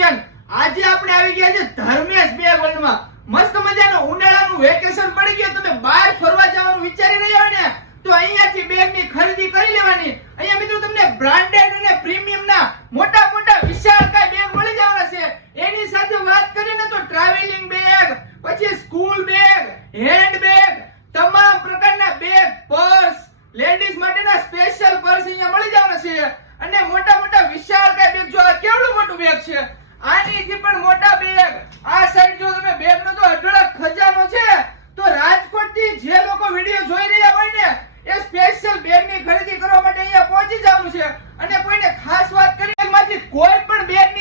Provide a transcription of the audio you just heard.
champion આજે આપણે આવી ગયા છે ધર્મેશ બેગ વર્લ્ડમાં મસ્ત મજાનું ઉનાળાનું વેકેશન પડી ગયું તમે બહાર ફરવા જવાનું વિચારી રહ્યા હોય ને તો અહીંયાથી બેગની ખરીદી કરી લેવાની અહીંયા મિત્રો તમને બ્રાન્ડેડ અને પ્રીમિયમના મોટા મોટા વિશાળકાય બેગ મળી જવાના છે એની સાથે વાત કરીએ ને તો ટ્રાવેલિંગ બેગ પછી સ્કૂલ બેગ હેન્ડ બેગ તમામ પ્રકારના બેગ પર્સ લેડીઝ માટેના સ્પેશિયલ પર્સ અહીંયા મળી જવાના છે અને મોટા મોટા વિશાળકાય બેગ જો આ કેવડું મોટું બેગ છે આનીથી પણ મોટા બેગ આ સાઈડ જો તમે બેગનો તો અઢળક ખજાનો છે તો રાજકોટ થી જે લોકો વિડિયો જોઈ રહ્યા હોય ને એ સ્પેશિયલ બેગની ખરીદી કરવા માટે અહીંયા પહોંચી જવાનું છે અને કોઈને ખાસ વાત કરીએ એમાંથી કોઈ પણ બેગની